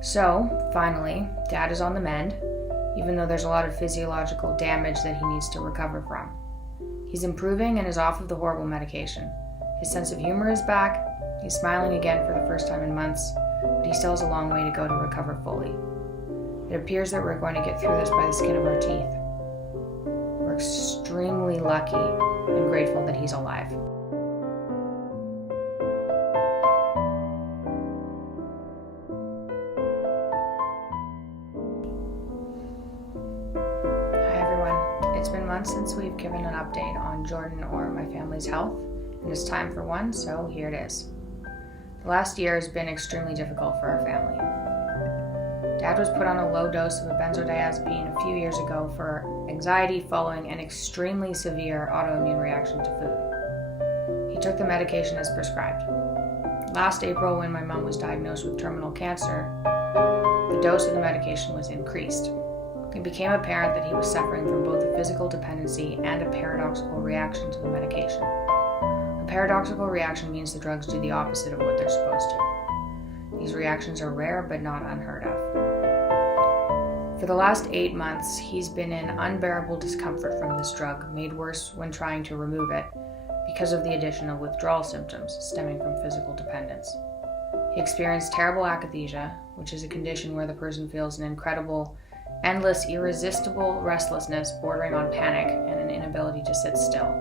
So, finally, Dad is on the mend, even though there's a lot of physiological damage that he needs to recover from. He's improving and is off of the horrible medication. His sense of humor is back, he's smiling again for the first time in months, but he still has a long way to go to recover fully. It appears that we're going to get through this by the skin of our teeth. We're extremely lucky and grateful that he's alive. It's been months since we've given an update on Jordan or my family's health, and it's time for one, so here it is. The last year has been extremely difficult for our family. Dad was put on a low dose of a benzodiazepine a few years ago for anxiety following an extremely severe autoimmune reaction to food. He took the medication as prescribed. Last April, when my mom was diagnosed with terminal cancer, the dose of the medication was increased. It became apparent that he was suffering from both a physical dependency and a paradoxical reaction to the medication. A paradoxical reaction means the drugs do the opposite of what they're supposed to. These reactions are rare but not unheard of. For the last 8 months, he's been in unbearable discomfort from this drug, made worse when trying to remove it because of the addition of withdrawal symptoms stemming from physical dependence. He experienced terrible akathisia, which is a condition where the person feels an incredible, endless, irresistible restlessness bordering on panic and an inability to sit still.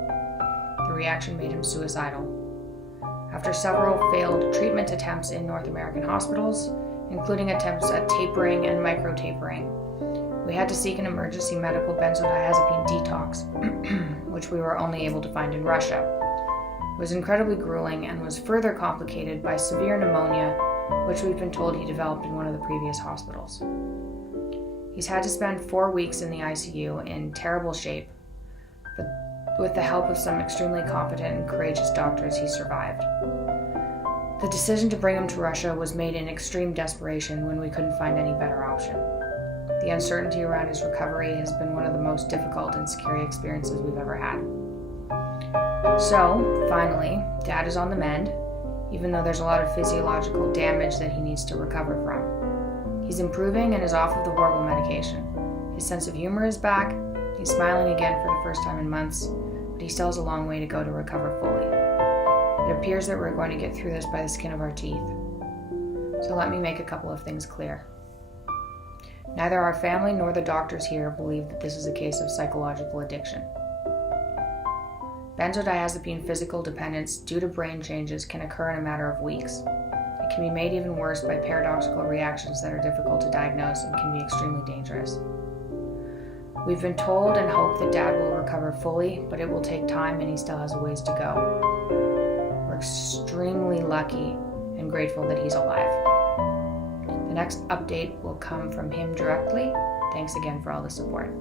The reaction made him suicidal. After several failed treatment attempts in North American hospitals, including attempts at tapering and micro-tapering, we had to seek an emergency medical benzodiazepine detox, which we were only able to find in Russia. It was incredibly grueling and was further complicated by severe pneumonia, which we've been told he developed in one of the previous hospitals. He's had to spend 4 weeks in the ICU in terrible shape, but with the help of some extremely competent and courageous doctors, he survived. The decision to bring him to Russia was made in extreme desperation when we couldn't find any better option. The uncertainty around his recovery has been one of the most difficult and scary experiences we've ever had. So, finally, Dad is on the mend, even though there's a lot of physiological damage that he needs to recover from. He's improving and is off of the horrible medication. His sense of humor is back, he's smiling again for the first time in months, but he still has a long way to go to recover fully. It appears that we're going to get through this by the skin of our teeth. So let me make a couple of things clear. Neither our family nor the doctors here believe that this is a case of psychological addiction. Benzodiazepine physical dependence due to brain changes can occur in a matter of weeks. It can be made even worse by paradoxical reactions that are difficult to diagnose and can be extremely dangerous. We've been told and hope that Dad will recover fully, but it will take time and he still has a ways to go. We're extremely lucky and grateful that he's alive. The next update will come from him directly. Thanks again for all the support.